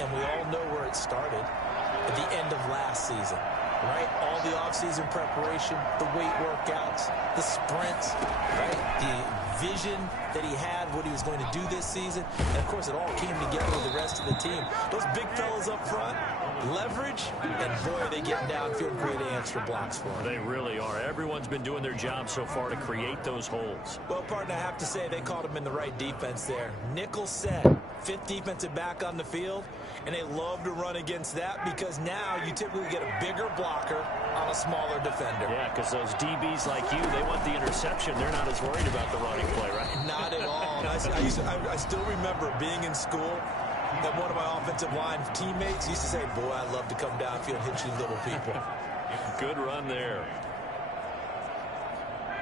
and we all know where it started at the end of last season. Right? All the offseason preparation, the weight workouts, the sprints, right? The vision that he had, what he was going to do this season. And, of course, it all came together with the rest of the team. Those big fellas up front, leverage, and, boy, they get downfield creating extra blocks for them. They really are. Everyone's been doing their job so far to create those holes. Well, partner, I have to say they caught him in the right defense there. Nickel set, fifth defensive back on the field. And they love to run against that because now you typically get a bigger blocker on a smaller defender. Yeah, because those DBs like you, they want the interception. They're not as worried about the running play, right? Not at all. I still remember being in school and one of my offensive line teammates used to say, boy, I love to come downfield and hit you little people. Good run there.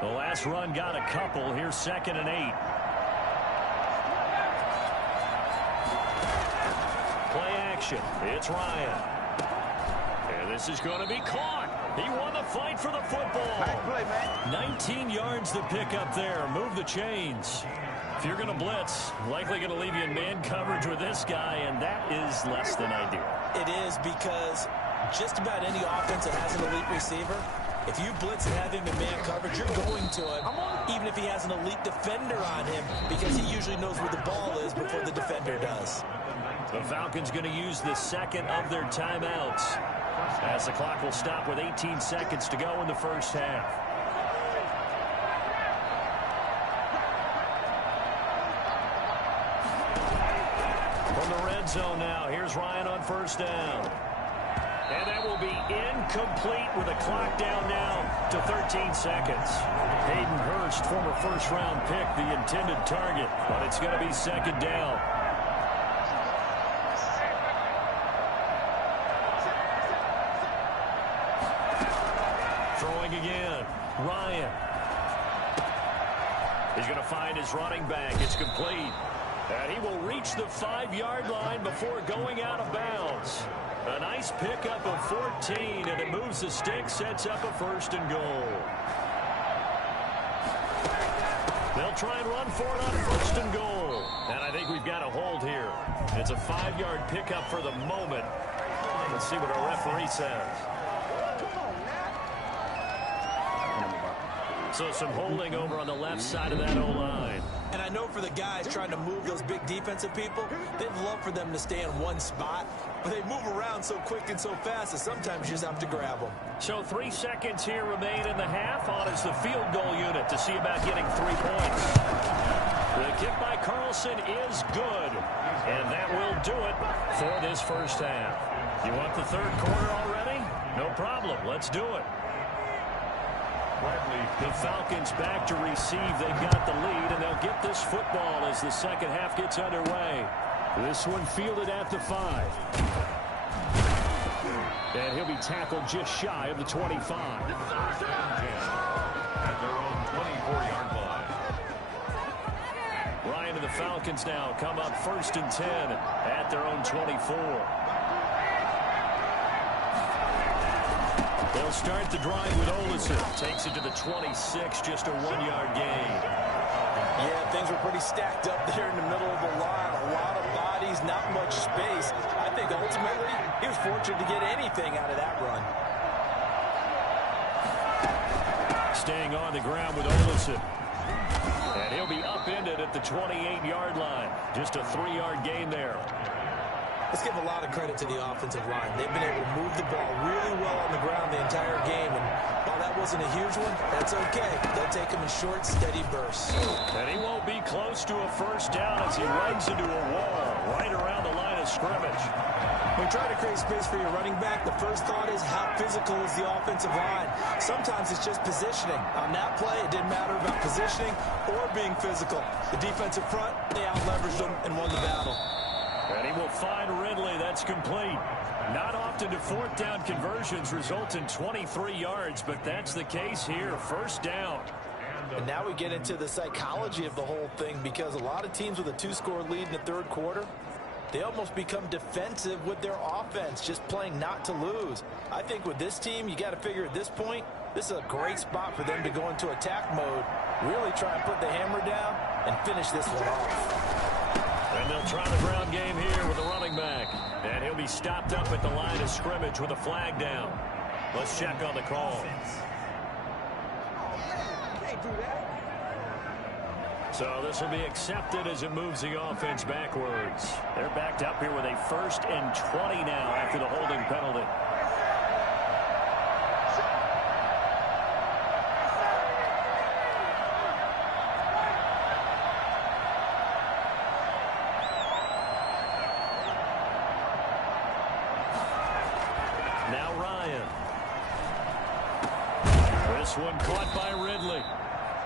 The last run got a couple. Here's 2nd and 8. Play action. It's Ryan. And this is going to be caught. He won the fight for the football. Nice play, man. 19 yards to pick up there. Move the chains. If you're going to blitz, likely going to leave you in man coverage with this guy, and that is less than ideal. It is because just about any offense that has an elite receiver, if you blitz and have him in man coverage, you're going to him, even if he has an elite defender on him, because he usually knows where the ball is before the defender does. The Falcons going to use the second of their timeouts as the clock will stop with 18 seconds to go in the first half. From the red zone now, here's Ryan on first down. And that will be incomplete with a clock down now to 13 seconds. Hayden Hurst, former first-round pick, the intended target, but it's going to be second down. Throwing again, Ryan. He's going to find his running back. It's complete. And he will reach the 5-yard line before going out of bounds. A nice pickup of 14, and it moves the stick, sets up a 1st and goal. They'll try and run for it on 1st and goal. And I think we've got a hold here. It's a 5-yard pickup for the moment. Let's see what our referee says. So some holding over on the left side of that O-line. And I know for the guys trying to move those big defensive people, they'd love for them to stay in one spot, but they move around so quick and so fast that sometimes you just have to grab them. So 3 seconds here remain in the half. On is the field goal unit to see about getting 3 points. The kick by Carlson is good, and that will do it for this first half. You want the 3rd quarter already? No problem. Let's do it. The Falcons back to receive. They got the lead, and they'll get this football as the second half gets underway. This one fielded at the 5. And he'll be tackled just shy of the 25. At their own 24-yard line. Ryan and the Falcons now come up 1st and 10 at their own 24. They'll start the drive with Olesen. Takes it to the 26, just a 1-yard gain. Yeah, things were pretty stacked up there in the middle of the line. A lot of bodies, not much space. I think ultimately he was fortunate to get anything out of that run. Staying on the ground with Olesen. And he'll be upended at the 28-yard line. Just a 3-yard gain there. Let's give a lot of credit to the offensive line. They've been able to move the ball really well on the ground the entire game. And while that wasn't a huge one, that's okay. They'll take them in short, steady bursts. And he won't be close to a first down as he runs into a wall right around the line of scrimmage. When you try to create space for your running back, the first thought is how physical is the offensive line. Sometimes it's just positioning. On that play, it didn't matter about positioning or being physical. The defensive front, they out-leveraged them and won the battle. And he will find Ridley. That's complete. Not often do 4th down conversions result in 23 yards, but that's the case here. First down. And now we get into the psychology of the whole thing, because a lot of teams with a 2-score lead in the 3rd quarter, they almost become defensive with their offense, just playing not to lose. I think with this team, you got to figure at this point, this is a great spot for them to go into attack mode, really try and put the hammer down and finish this one off. And they'll try the ground game here with the running back. be stopped up at the line of scrimmage with a flag down. Let's check on the call. So this will be accepted as it moves the offense backwards. They're backed up here with a 1st and 20 now after the holding penalty. Now Ryan. This one caught by Ridley.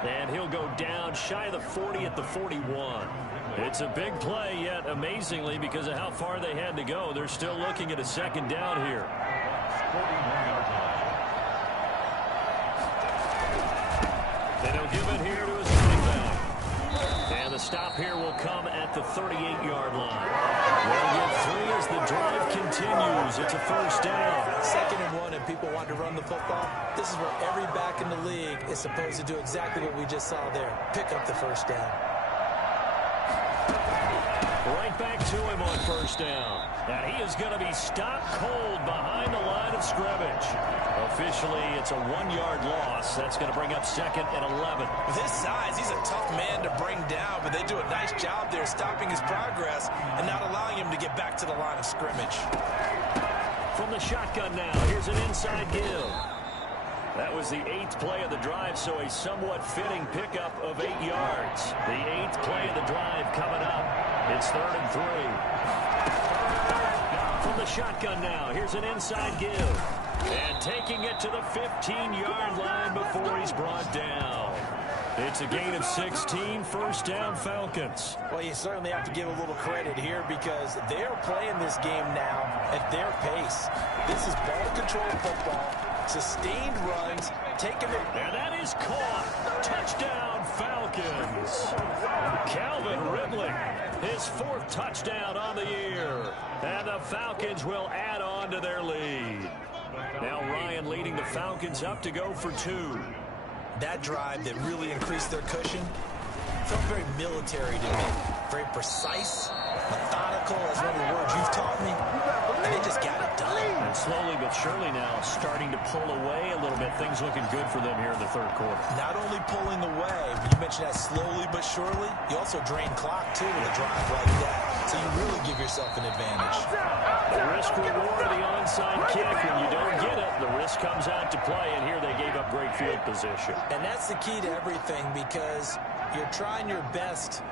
And he'll go down shy of the 40 at the 41. It's a big play, yet amazingly, because of how far they had to go, they're still looking at a 2nd down here. And he'll give it here to his running back. And the stop here will come at the 38-yard line. They'll get 3 as the drive continues. It's a 1st down. 2nd and 1, and people want to run the football. This is where every back in the league is supposed to do exactly what we just saw there. Pick up the 1st down. Right back to him on 1st down. And he is going to be stopped cold behind the line of scrimmage. Officially, it's a 1-yard loss. That's going to bring up 2nd and 11. With his size, he's a tough man to bring down, but they do a nice job there stopping his progress and not allowing him to get back to the line of scrimmage. From the shotgun now, here's an inside give. That was the 8th play of the drive, so a somewhat fitting pickup of 8 yards. The 8th play of the drive coming up. It's 3rd and 3. From the shotgun now, here's an inside give. And taking it to the 15-yard line before he's brought down. It's a gain of 16, 1st down Falcons. Well, you certainly have to give a little credit here because they're playing this game now at their pace. This is ball control football, sustained runs, taking it. And that is caught. Touchdown Falcons. Calvin Ridley, his 4th touchdown on the year. And the Falcons will add on to their lead. Now Ryan leading the Falcons up to go for 2. That drive that really increased their cushion felt very military to me. Very precise, methodical, as one of the words you've taught me. And they just got it done. And slowly but surely now starting to pull away a little bit. Things looking good for them here in the 3rd quarter. Not only pulling away, but you mentioned that slowly but surely, you also drain clock too with a drive like that. So you really give yourself an advantage. The risk reward of the onside kick. When you don't get it, the risk comes out to play, and here they gave up great field position. And that's the key to everything because you're trying your best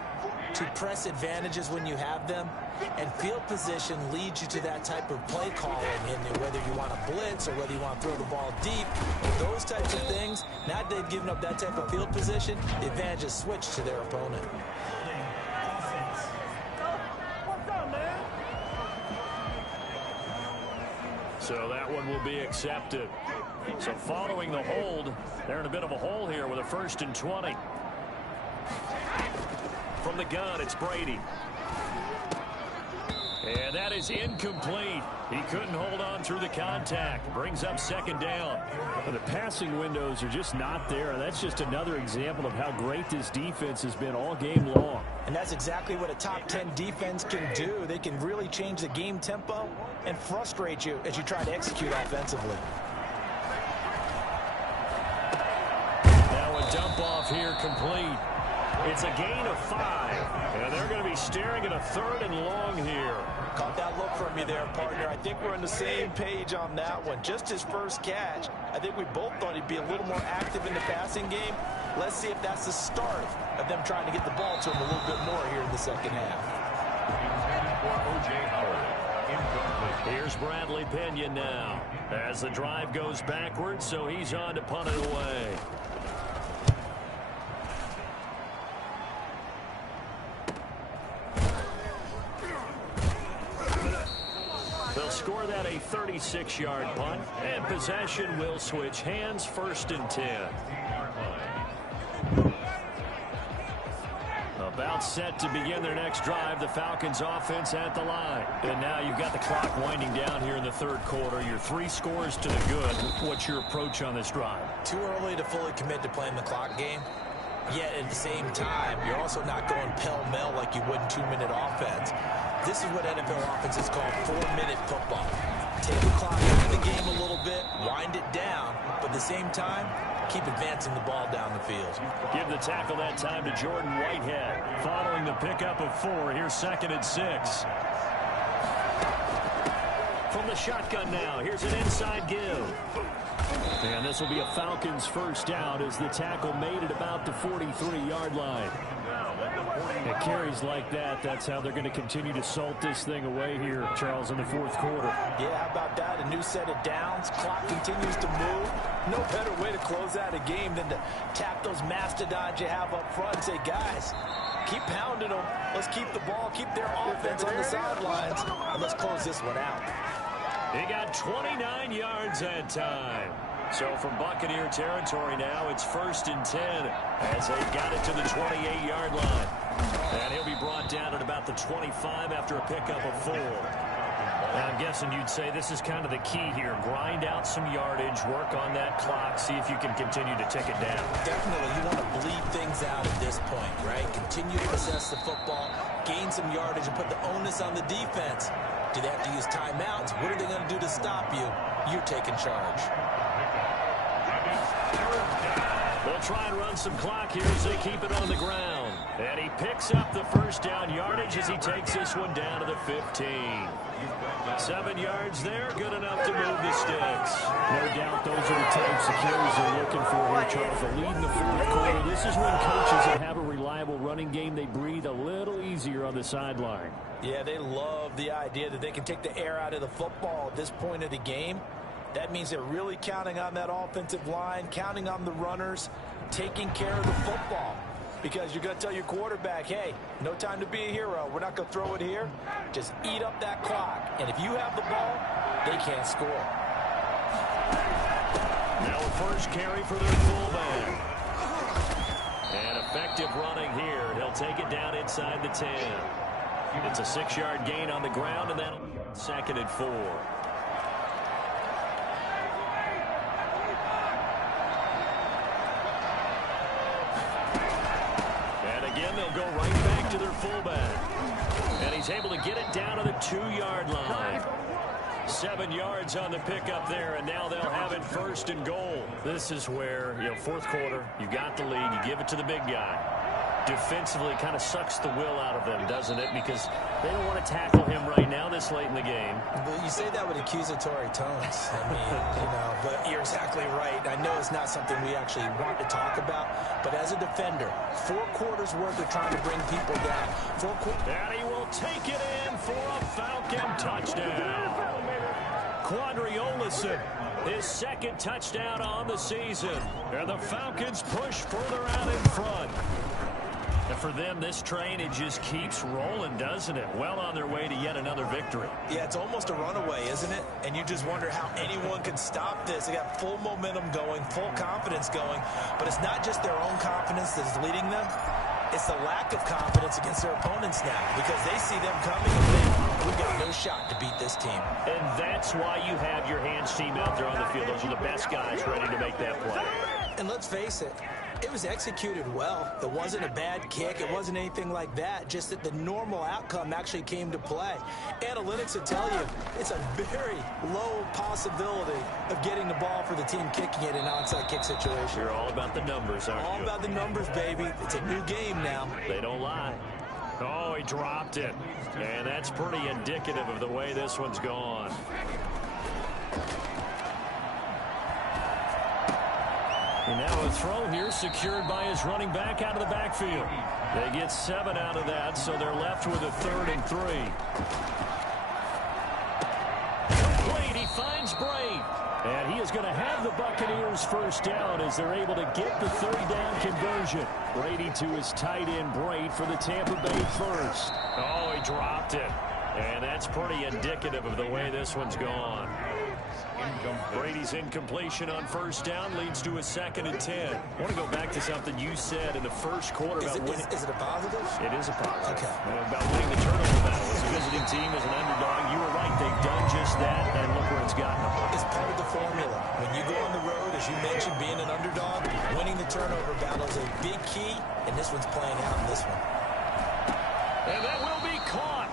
to press advantages when you have them, and field position leads you to that type of play calling, and whether you want to blitz or whether you want to throw the ball deep, those types of things. Now that they've given up that type of field position, the advantage is switched to their opponent. So that one will be accepted. So following the hold, they're in a bit of a hole here with a 1st and 20. From the gun, it's Brady. And that is incomplete. He couldn't hold on through the contact. Brings up 2nd down. Well, the passing windows are just not there. That's just another example of how great this defense has been all game long. And that's exactly what a top 10 defense can do. They can really change the game tempo and frustrate you as you try to execute offensively. Now a dump off here complete. It's a gain of 5. And they're going to be staring at a 3rd and long here. Caught that look from you there, partner. I think we're on the same page on that one. Just his first catch. I think we both thought he'd be a little more active in the passing game. Let's see if that's the start of them trying to get the ball to him a little bit more here in the 2nd half. Here's Bradley Pinion now as the drive goes backwards, so he's on to punt it away. They'll score that a 36-yard punt, and possession will switch hands, 1st and 10. About set to begin their next drive. The Falcons offense at the line. And now you've got the clock winding down here in the 3rd quarter. Your 3 scores to the good. What's your approach on this drive? Too early to fully commit to playing the clock game. Yet at the same time, you're also not going pell-mell like you would in 2-minute offense. This is what NFL offenses call 4-minute football. Take the clock out of the game a little bit, wind it down, but at the same time, keep advancing the ball down the field. Give the tackle that time to Jordan Whitehead. Following the pickup of 4, here's 2nd and 6. From the shotgun now, here's an inside give. And this will be a Falcons first down as the tackle made it about the 43-yard line. It carries like that. That's how they're going to continue to salt this thing away here, Charles, in the 4th quarter. Yeah, how about that? A new set of downs. Clock continues to move. No better way to close out a game than to tap those mastodons you have up front and say, guys, keep pounding them. Let's keep the ball, keep their offense on the sidelines, and let's close this one out. He got 29 yards that time. So from Buccaneer territory now, it's 1st and 10 as they got it to the 28-yard line. And he'll be brought down at about the 25 after a pickup of 4. Now, I'm guessing you'd say this is kind of the key here. Grind out some yardage, work on that clock, see if you can continue to tick it down. Definitely, you want to bleed things out at this point, right? Continue to possess the football, gain some yardage, and put the onus on the defense. Do they have to use timeouts? What are they going to do to stop you? You're taking charge. They'll try and run some clock here as they keep it on the ground. And he picks up the first down yardage as he takes this one down to the 15. 7 yards there, good enough to move the sticks. No doubt those are the types of carries they're looking for here, Charles. The lead in the 4th quarter. This is when coaches that have a reliable running game, they breathe a little easier on the sideline. Yeah, they love the idea that they can take the air out of the football at this point of the game. That means they're really counting on that offensive line, counting on the runners, taking care of the football. Because you're going to tell your quarterback, hey, no time to be a hero. We're not going to throw it here. Just eat up that clock. And if you have the ball, they can't score. Now a first carry for their fullback. And effective running here. He'll take it down inside the 10. It's a 6-yard gain on the ground, and that'll be 2nd and 4. They'll go right back to their fullback. And he's able to get it down to the 2-yard line. 7 yards on the pickup there, and now they'll have it 1st and goal. This is where, 4th quarter, you got the lead, you give it to the big guy. Defensively kind of sucks the will out of them, doesn't it? Because they don't want to tackle him right now this late in the game. But you say that with accusatory tones. I mean, but you're exactly right. I know it's not something we actually want to talk about, but as a defender, 4 quarters worth of trying to bring people down. And he will take it in for a Falcon touchdown. Quandre Olison, his 2nd touchdown on the season. And the Falcons push further out in front. And for them, this train, it just keeps rolling, doesn't it? Well on their way to yet another victory. Yeah, it's almost a runaway, isn't it? And you just wonder how anyone can stop this. They got full momentum going, full confidence going. But it's not just their own confidence that's leading them. It's the lack of confidence against their opponents now because they see them coming and think, we've got no shot to beat this team. And that's why you have your hands team out there on the field. Those are the best guys ready to make that play. And let's face it, it was executed well. It wasn't a bad kick. It wasn't anything like that. Just that the normal outcome actually came to play. Analytics will tell you it's a very low possibility of getting the ball for the team kicking it in an onside kick situation. You're all about the numbers, aren't you? All about the numbers, baby. It's a new game now. They don't lie. Oh, he dropped it. And that's pretty indicative of the way this one's gone. And now a throw here secured by his running back out of the backfield. They get 7 out of that, so they're left with a 3rd and 3. Complete, he finds Braid. And he is going to have the Buccaneers first down as they're able to get the 3rd down conversion. Brady to his tight end, Braid, for the Tampa Bay first. Oh, he dropped it. And that's pretty indicative of the way this one's gone. Brady's incompletion on first down leads to a 2nd and 10. I want to go back to something you said in the first quarter about winning. Is it a positive? It is a positive. Okay. About winning the turnover battle. As a visiting team, as an underdog, you were right. They've done just that, and look where it's gotten them. It's part of the formula. When you go on the road, as you mentioned, being an underdog, winning the turnover battle is a big key, and this one's playing out in this one. And that will be caught.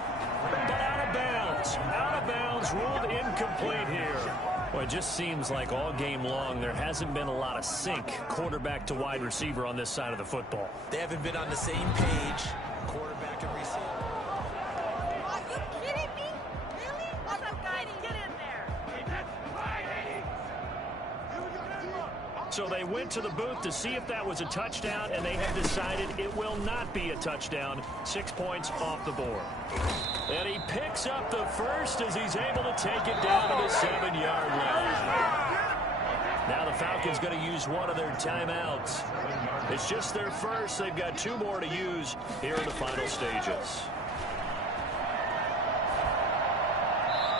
out of bounds, ruled incomplete here. Well, it just seems like all game long there hasn't been a lot of sync quarterback to wide receiver on this side of the football. They haven't been on the same page, quarterback and receiver. Are you kidding me? Really? What's up, guys? Get in there. So they went to the booth to see if that was a touchdown, and they have decided it will not be a touchdown. 6 points off the board. And he picks up the first as he's able to take it down to the 7-yard line. Now the Falcons going to use one of their timeouts. It's just their first. They've got 2 more to use here in the final stages.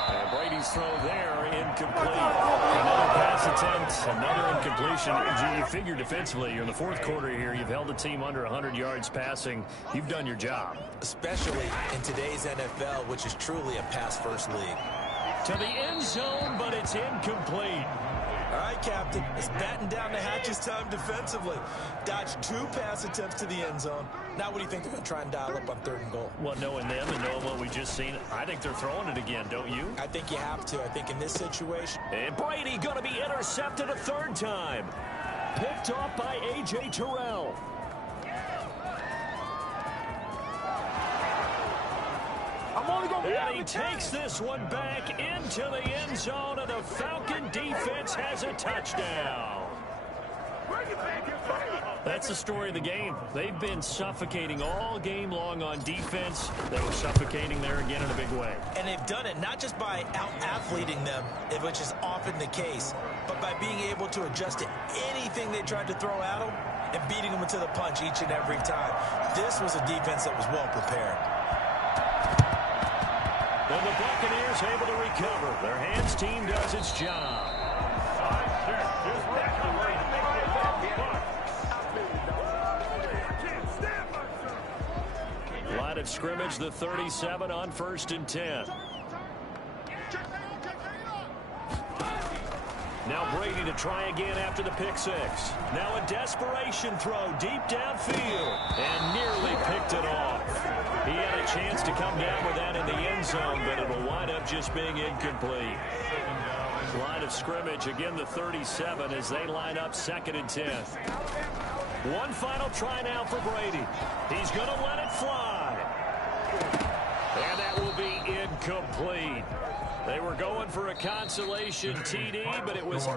And Brady's throw there, incomplete. Another pass attempt, another incompletion. You figure defensively, you're in the fourth quarter here. You've held the team under 100 yards passing. You've done your job. Especially in today's NFL, which is truly a pass-first league. To the end zone, but it's incomplete. All right, Captain. It's batten down the hatches time defensively. Dodged 2 pass attempts to the end zone. Now what do you think they're going to try and dial up on 3rd and goal? Well, knowing them and knowing what we just seen, I think they're throwing it again, don't you? I think you have to. I think in this situation. And Brady going to be intercepted a 3rd time. Picked off by A.J. Terrell. And he takes this one back into the end zone, and the Falcon defense has a touchdown. That's the story of the game. They've been suffocating all game long on defense. They were suffocating there again in a big way. And they've done it not just by out-athleting them, which is often the case, but by being able to adjust to anything they tried to throw at them and beating them into the punch each and every time. This was a defense that was well prepared. And the Buccaneers able to recover. Their hands team does its job. Line of scrimmage, the 37 on 1st and 10. Now Brady to try again after the pick 6. Now a desperation throw deep downfield and nearly picked it off. He had a chance to come down with that in the end zone, but it will wind up just being incomplete. Line of scrimmage, again the 37 as they line up 2nd and 10. One final try now for Brady. He's going to let it fly. And that will be incomplete. They were going for a consolation TD, but it was